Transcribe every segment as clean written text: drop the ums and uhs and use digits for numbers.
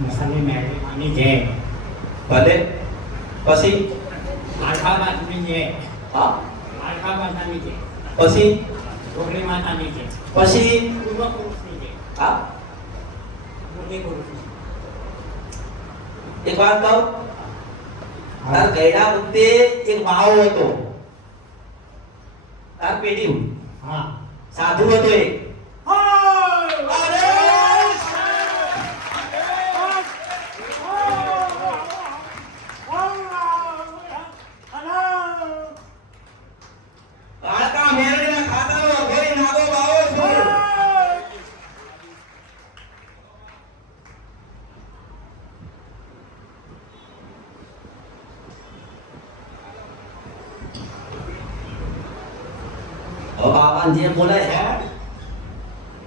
મસાલી Maggi માની છે. ભલે પછી આખા માતાની છે. હા આખા માતાની છે. પછી ઢોકળી માતાની છે. પછી પૂર્વ પુરુષની છે. હા પૂર્વ પુરુષની. એક વાત કહું તાર ગયડા વખતે એક વાવ હતો તાર પેઢી હા સાધુ હતો એક કાળકા મેરડીના ખાતાનો અઘોરી નાગો બાવો છું ઓ બાપા જે બોલે હે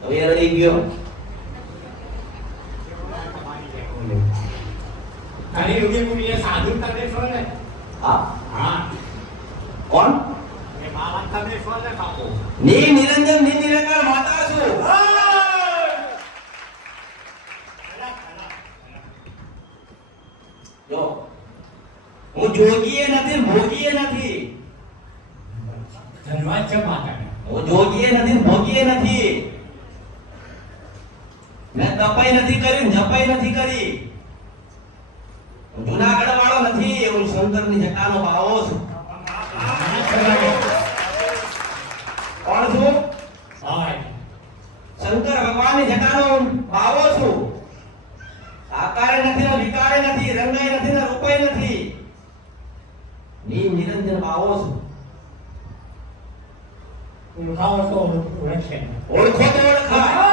હવે રડી ગયો તારી યોગી મુનિએ સાધુ તને છો ને. હા હા કોણ એ બાબા તને છો ને બાપુ. ની નિરંજન ની નિરંકાર માતા છું જો હું જોગીએ નથી ભોગીએ નથી ધન્યવાદ છે માતાને. હું જોગીએ નથી ભોગીએ નથી મેં તપાઈ નથી કરી જપાઈ નથી કરી હું જુનાગઢ વાળો નથી હું શંકરની જટાનો ભાવો છું કોણ છું શંકર ભગવાનની જટાનો ભાવો છું આકારે નથી ને વિકારે નથી રંગાઈ નથી ને રૂપાઈ નથી ની નિરંજન ભાવો છું ઓળખાવો તો ઓળખશે. ઓળખો તો ઓળખાય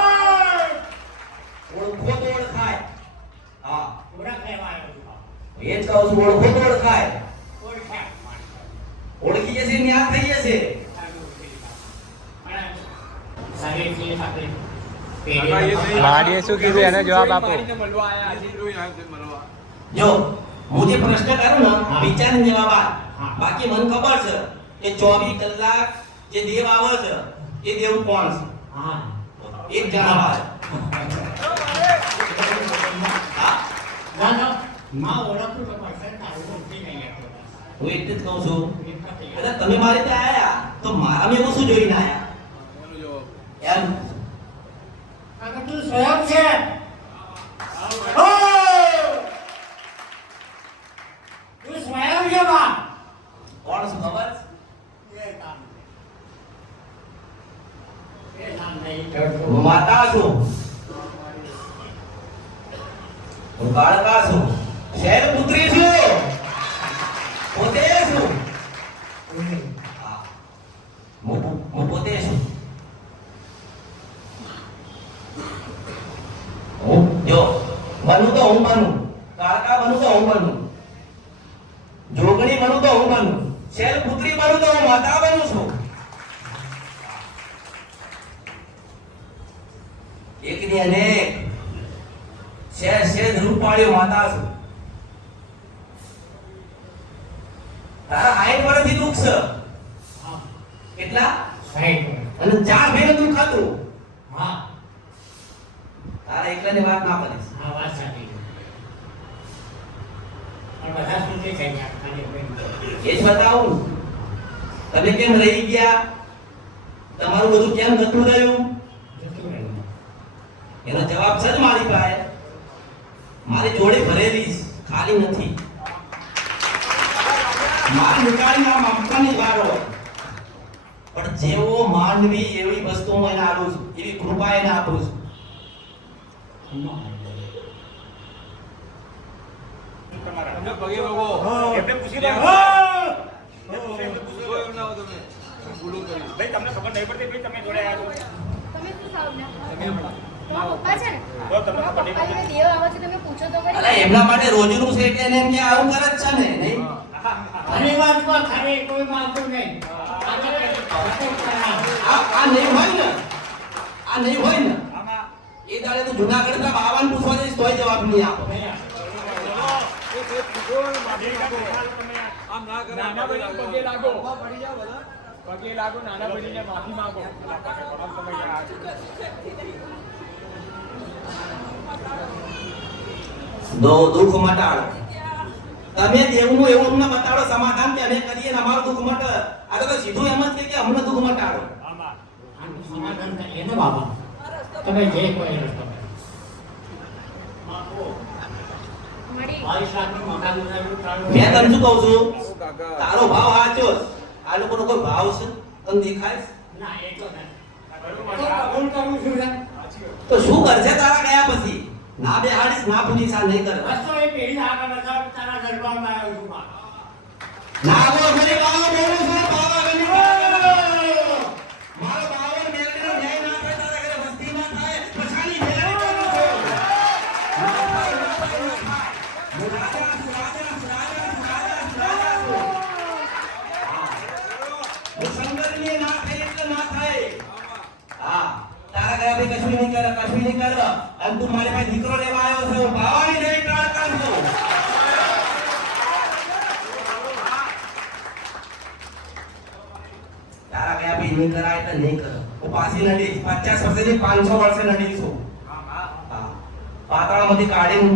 ઓળખો તો ઓળખાય હા ઓળખ લેવા આવ્યો છું બાપુ. એ જ કહું છું ઓળખો તો ઓળખાય ઓળખ્યા. ઓળખી જશે ને યાદ થઈ જશે શરીરની સાથે માડીએ શું કીધું એને જવાબ આપો. જો હું જે પ્રશ્ન કરું ને હા. વિચારીને જવાબ આપ હા. બાકી મને ખબર છે કે 24 કલાક જે દેવ આવે છે એ દેવ કોણ છે હા એક જવાબ આવે હા ના ના માં ઓળખું તો પડશે તારું ઓળખી નહીં આપતો. હું એટલે જ કહું છું એક વખત અરે તમે મારી ત્યાં આયા તો મારા મેં શું જોઈને આયા એમ કાકા તું સ્વયં છે. તું સ્વયં છે બા. કોણ છે ખબર એ કામ એ કામ નહીં હું કરતો. માતા છું હું બાળકા છું શહેર પુત્રી છું પોતે છું હા હું પોતે છું હું જો બનું તો હું બનું કાળકા બનું તો હું બનું જોગણી બનું તો હું બનું શહેર પુત્રી બનું તો હું માતા બનું છું એકની અનેક શહેર શહેર રૂપાળીઓ માતા છું તારા 60 વર્ષથી દુઃખ છે હા કેટલા સાહેબ. અને 4 મહિને દુઃખ હતું હા તારા એકલાની વાત ના કરીશ આ વાત સાચી છે. પણ બધા શું છે કઈ ખાલી આપણે એ જ બતાવું તમે કેમ રહી ગયા તમારું બધું કેમ જતું રહ્યું જતું રહ્યું. એનો જવાબ છે જ મારી પાસે મારી જોડે ભરેલી છે, ખાલી નથી મારી નિકાળીને આ મમતાની ગાળો પણ જેવો માનવી એવી વસ્તુ હું એને આલું છું એવી કૃપા એને આપું છું એમને પૂછી લો. ભાઈ તમને ખબર નહીં પડતી ભાઈ તમે જોડે આવ્યા છો. તમે શું સાવના? તમારા પપ્પા છે ને? તો તમને તમારા ખબર નહીં પપ્પાને પડતી. દેવ આવે છે તમે પૂછો તો ખરી. અલા એમના માટે રોજનું છે એટલે એને એમ કે આવું કરે જ છે ને નહીં ઘણી વાતમાં ખરી કોઈ માનતું નહીં. આ નહીં હોય ને આ નહીં હોય ને આમાં એ દાડે તો જુનાગઢના બાવાને પૂછવા જઈશ તોય જવાબ નહીં આપો આમ ના કરે. નાના ભાઈને પગે લાગો. પગે લાગો, નાના ભાઈને માફી માંગો. આમ તમે યાર. દુઃખ મટાડો. તમે દેવનું એવું અમને બતાડો સમાધાન કે અમે કરીએ ને અમારું દુઃખ મટે. આ તો સીધું એમ જ કે અમને દુઃખ મટાડો. આનું સમાધાન કરીએ ને બાબા. તમે જે કોઈ રસ્તો મળી 22 લાખનું મકાન બનાવ્યું, મેં તને શું કહું છું? તારો ભાવ સાચો છે. આ લોકોનો કોઈ ભાવ છે તને દેખાય છે? ના એટલો નથી. તો કબૂલ કરું છું ને. તો શું કરશે તારા ગયા પછી? ના બેહાડીશ ના પૂછીશ આ નહીં કરે. રસ્તો એ પેઢી આગળ નથી, તારા દરબારમાં આવ્યો છું બા. ના બોલ ફરી બાવા બોલું છું બાવા ગણી મારો બાવા મેલડીનો ન્યાય ના થાય તારા ઘરે વસ્તી ના થાય પછાડી મેલડી કરું છું. હું રાજા છું, રાજા છું, રાજા છું, રાજા છું, રાજા છું. હું સંગતની ના થાય એટલે ના થાય. હા તારા ઘરે ભાઈ કશું નહીં કરે, કશું નહીં કરે. અને તું મારી પાસે દીકરો લેવા આવ્યો છે, હું બાવાની નહીં ટાળ કરું છું. તારા ગયા ભાઈ નહીં કરાય તો નહીં કરો. હું પાછી નડીશ 50 વર્ષથી 500 વર્ષે નડીશું. હા પાતાળમાંથી કાઢીને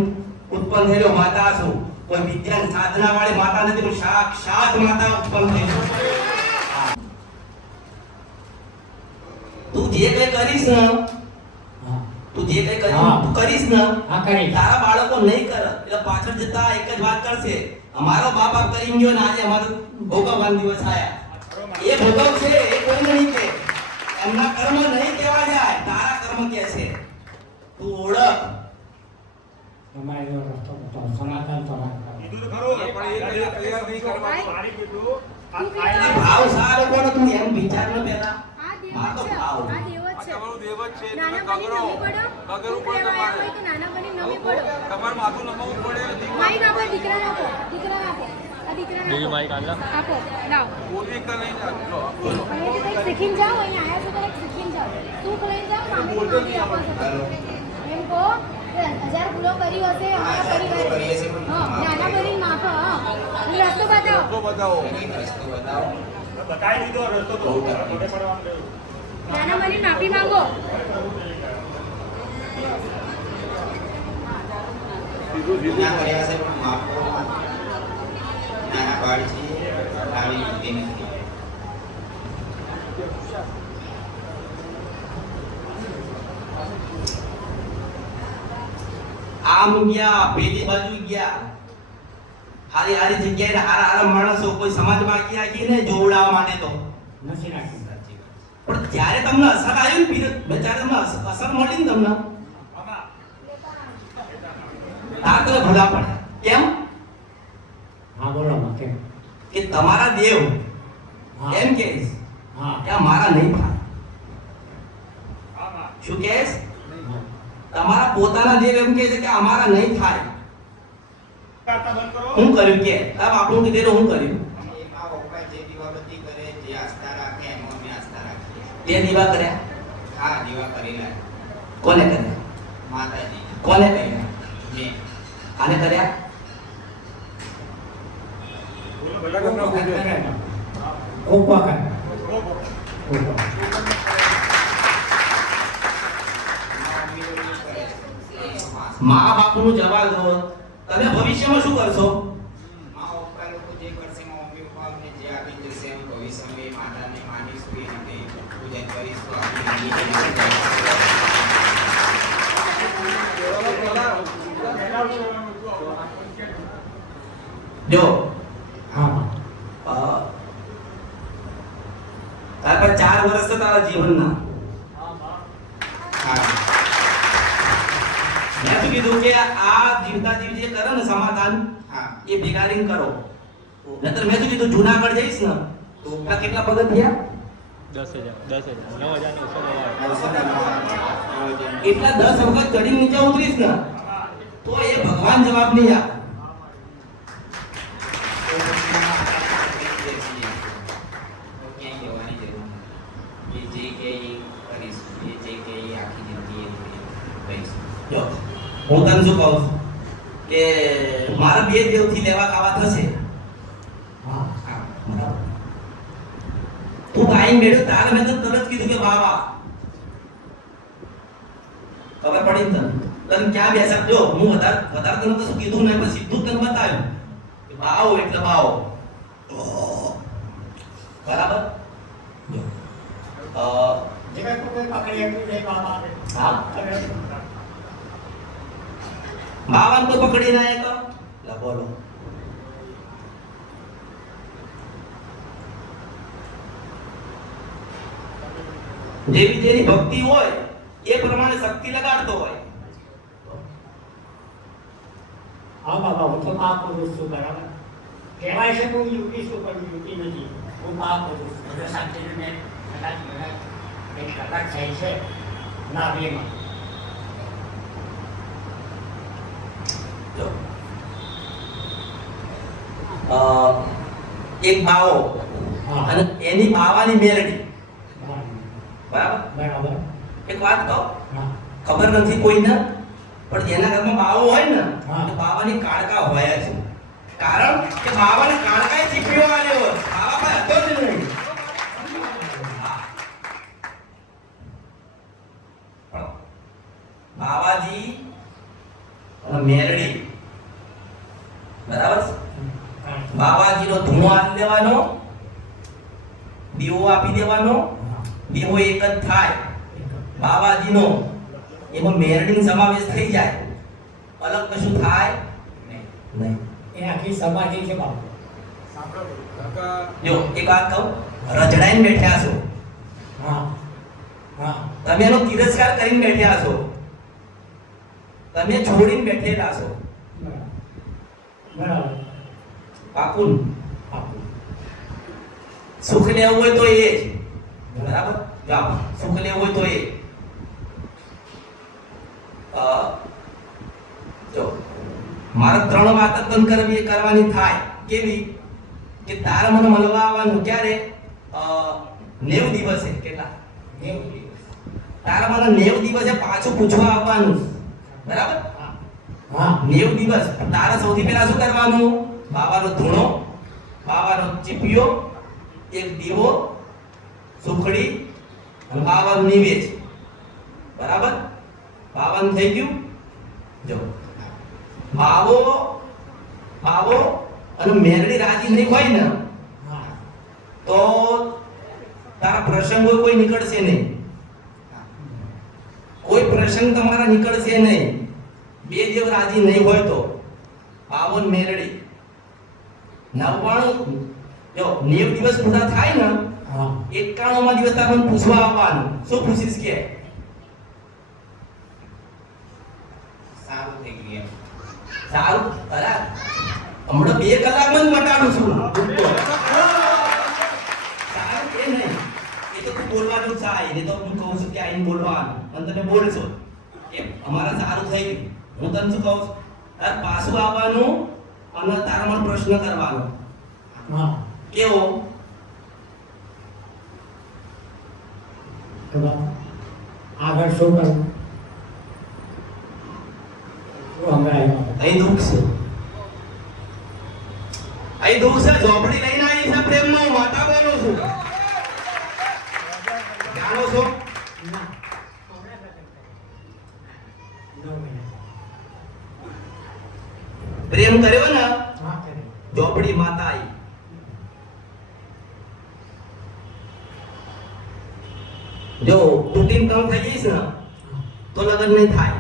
ઉત્પન્ન થયેલો માતા છું. કોઈ વિદ્યા સાધના વાળી માતા નથી, હું સાક્ષાત માતા ઉત્પન્ન થઈ છું. તું જે કઈ કરીશ ને, હા તું જે કઈ હા. કરીશ ને, હા કરી. તારા બાળકો નહીં કરે એટલે પાછળ જતા એક જ વાત કરશે, અમારો બાપ બાપ કરી ગયો ને આજે અમારો ભોગવવાનો દિવસ આયા. એ ભોગવ છે એ કોઈ નહીં કે એમના કર્મ નહીં કહેવા જાય, તારા કર્મ કે છે. તું ઓળખ. તમારો રસ્તો બતાવો, સમાધાન તમારે ભાવ સારો કોનો તું એમ વિચાર ન પહેલા. આ દેવ આ તો છે, ભાવ. આ દેવ જ છે. નાના બની નમી પડો. દીકરા આવ્યા હોય તો નાના બની નમી પડો. માઈ બાપા દીકરા આપો, દીકરા આપો. આ દીકરા બીજું માઈક આલ લો. આપો, લાવ. અહીંયાથી કંઈક શીખીને જાઓ, અહીંયા આયા છો તો કંઈક શીખીને જાઓ. સુખ લઈને જાઓ, મામી આપો છો. એમ કહો કે 1000 ભૂલો કરી હશે અમારા પરિવારે. હા, નાના બની માફો. હા, હું રસ્તો બતાવો. નાના બની માફી માંગો. ના કર્યા છે પણ માફ કરો. નાના બાળ છે આવી રીતે નથી. આમ ગયા પેલી બાજુ ગયા, હારી હારી જગ્યાએ હારા હારા માણસો કોઈ સમાજમાં ગયા ને જોવડાવવા માટે તો નથી રાખી. પણ જ્યારે તમને અસર આવ્યું ને બચારે તમને અસર મળી ને તમને તાર તો ભલા પડે. કેમ હા બોલો માં કેમ? કે તમારા દેવ હા. એમ કે હા કે આ મારા નહીં થાય. શું કહે છે? તમારા પોતાના દેવ એમ કહે છે કે અમારા નહીં થાય. હું કર્યું કે તાર આપણું કીધેલું હું કર્યું? એમાં પપ્પા જે દીવાબત્તી કરે, જે આસ્થા રાખે એમાં અમે આસ્થા રાખીએ. તે દીવા કર્યા. હા દીવા કરેલા. કોને કર્યા? માતાજી કોને કર્યા? મેં આને કર્યા? કોપા કરે. કોપા. મા બાપનું જવાબ દો. તમે ભવિષ્યમાં શું કરશો? મા પપ્પા લોકો જે કરશે મમ્મી પપ્પા અમને જે આપી જશે એમ ભવિષ્યમાં એ માતાને માનીશું, એ રીતે પૂજન કરીશું. જો હા તારા પર 4 વર્ષ છે તારા જીવનના. હા મેં તો કીધું કે આ જીવતા જીવ જે કરે ને સમાધાન હા એ ભેગારીને કરો. નહીતર મેં તો કીધું જુનાગઢ જઈશ ને તો પેલા કેટલા પગથિયા? 10,000 એટલા 10 વખત ચડીને નીચે ઉતરીશ ને તો એ ભગવાન જવાબ નહીં આપે. ક્યાંય જવાની જરૂર નથી. એ જે કે એ કરીશું, એ જે કે એ આખી જિંદગી એ કહીશું. જો હું તને શું કહું છું કે મારા 2 દેવથી લેવા ખાવા થશે. હા હા બરાબર. તું ટાઈમ મેળવ્યો તારે મેં તો તરત કીધું કે બાબા ખબર પડી ને તને? તને ક્યાં બેસા જો હું વધારે તને કશું કીધું નહીં, પણ સીધું તને બતાવ્યું કે બાવો એટલે બાવો. બરાબર? જો જગત કોઈ પકડી એમ નહીં બાબા આવે. હા તમે બાવાને કોઈ પકડી ના એક લા બોલો. જેવી જેની ભક્તિ હોય એ પ્રમાણે શક્તિ લગાડતો હોય. હા બાબા હું તો પાપ કરું છું બરાબર. કહેવાય છે કે હું યુવતી છું પણ યુવતી નથી. હું પાપ કરું છું. બધો શાંતિને મેં કદાચ મને એક કલાક થાય છે નાભીમાં. જો એક બાવો હા. અને એની બાવાની મેરડી. હા. બરાબર? બરાબર. એક વાત કહું, હા. ખબર નથી કોઈને, પણ જેના ઘરમાં બાવો હોય ને હા. તો બાવાની કાળકા હોય જ. કારણ કે બાવાને કાળકાએ ચીપીઓ આલ્યો હોય. બાવા પર હતો જ નહીં. હા. પણ બાવાજી અને મેરડી, બરાબર છે? બાવાજીનો ધૂણો આપી દેવાનો, દીવો આપી દેવાનો, દીવો એક જ થાય બાવાજીનો, એમાં મેરડીનો સમાવેશ થઈ જાય, અલગ કશું થાય નહીં. એ આખી સમાધિ છે બાબા. જો એક વાત કહું, રજડાઈને બેઠ્યા છો હા. હા. તમે, એનો તિરસ્કાર કરીને બેઠ્યા છો, તમે છોડીને બેઠેલા છો. બરાબર. પાકું? પાકું. સુખ લેવું હોય તો એ જ. બરાબર? જાઓ, સુખ લેવું હોય તો એ. જો મારે 3 વાત જ તને કરવાની થાય. કેવી? કે તારે મને મળવા આવવાનું ક્યારે? 90 દિવસે. કેટલા? 90 દિવસ. તારે મને 90 દિવસે પાછું પૂછવા આવવાનું. બરાબર? હા. 90 દિવસ. તારે સૌથી પહેલા શું કરવાનું? બાવાનો ધૂણો, બાવાનો ચીપિયો, એક દીવો, સુખડી અને બાવાનું નિવેદ. બરાબર? બાવાનું થઈ ગયું. જો બાવો અને મેરડી રાજી નહીં હોય ને હા. તો તારા પ્રસંગો કોઈ નીકળશે નહીં. કોઈ પ્રસંગ તમારા નીકળશે નહીં. બે દેવ રાજી નહીં હોય તો બાવો ને મેરડી. 99 જો 90 દિવસ પૂરા થાય ને, હા. 91માં દિવસ તારે મને પૂછવા આવવાનું. શું પૂછીશ કે? સારું થઈ ગયું એમ. સારું. અરે હમણાં 2 કલાકમાં જ મટાડું છું. સારું એ નહીં, એ તો તું બોલવાનું જ છે. એને તો હું કહું છું કે આઈને બોલવાનું અને તમે બોલશો એમ. અમારે સારું થઈ ગયું. હું તને શું કહું છું, તારે પાછું આવવાનું અને તારા મને પ્રશ્ન કરવાનો. હા. કેવો? તો બાબા આગળ શું કરવું? શું હમણાં આવ્યું? અહીં દુઃખ છે. અહીં દુઃખ છે. ઝોપડી લઈને આવી છે પ્રેમનો. માતા બોલું છું. જાણો છો? ના. હમણાં લગ્ન કર્યું. 9 મહિના. પ્રેમ કર્યો ને, હા, કર્યું. ઝોપડી માતા આવી. જો તૂટીને કામ થઈ જઈશ ને તો લગ્ન નહીં થાય,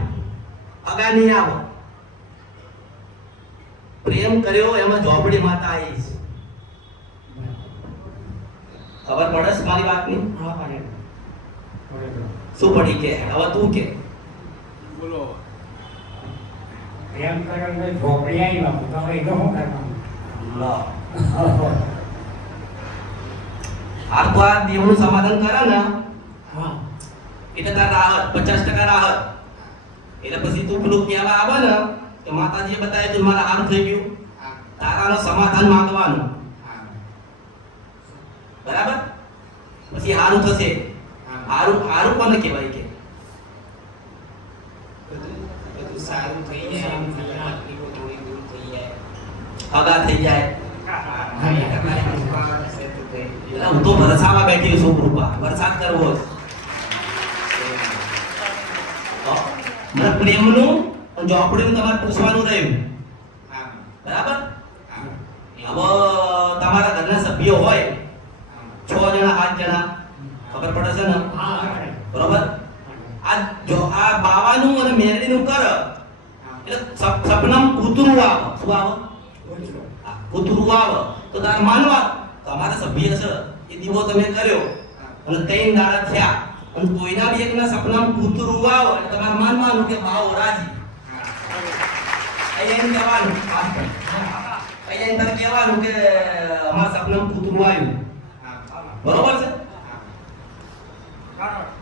અગા નહીં આવે. પ્રેમ કર્યો એમાં ઝોપડી માતા આવી. ખબર પડે છે મારી વાતની? હા, કર્યું. બરાબર. શું પડી કે? હવે તું કે. બોલો. પ્રેમ કર્યો એટલે ઝોપડી આવી બાપુ. તો હવે એનો શું કરવાનું? આ તો આ દેવનું સમાધાન કરે ને હા. એટલે તાર રાહત 50% રાહત. એટલે પછી તું પેલું કહેવા આવે ને કે માતાજીએ બતાવ્યું તું મારા હારું થઈ ગયું, તારાનો સમાધાન માંગવાનું. બરાબર? પછી હારું થશે. હારું હારું કોને કહેવાય કે? બધું સારું થઈ જાય એમ તકલીફો થોડી દૂર થઈ જાય. અગા થઈ જાય. તમારી કૃપા હશે તો થઈ એટલે હું તો વરસાવા બેઠી છું. કૃપા વરસાદ કરવો છે. મને પ્રેમનું અને ચોપડીનું તમારે પૂછવાનું રહ્યું હા બરાબર હા હવે તમારા ઘરના સભ્યો હોય 6 જણા 8 જણા ખબર પડે છે ને હા હા બરોબર આ જો આ બાવાનું અને મેરડીનું કર એટલે સપનામ કૂતરું આવે શું આવે આ કૂતરું આવે તો તાર માનવા તમારા સભ્ય છે એ દીવો તમે કર્યો અને 3 દાડા થયા અને કોઈના બી એકના સપનામાં કૂતરું આવે એટલે તમારે માનવાનું કે બાવો રાજી અહીંયા એમ કહેવાનું અહીંયા એમ તારે કહેવાનું કે અમારા સપનામાં કૂતરું આવ્યું બરોબર છે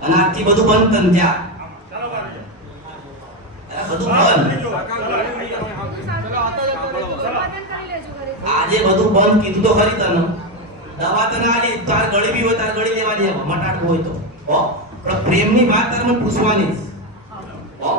અને આજથી બધું બંધ તન ત્યાં બધું બંધ સમાધાન કરી લેજો ઘરે. આજે બધું બંધ કીધું તો ખરી તને દવા તને આલી તાર ગળી બી હોય તાર ગળી લેવાની મટાડવું હોય તો હો પણ પ્રેમની વાત તારે મને પૂછવાની જ. હો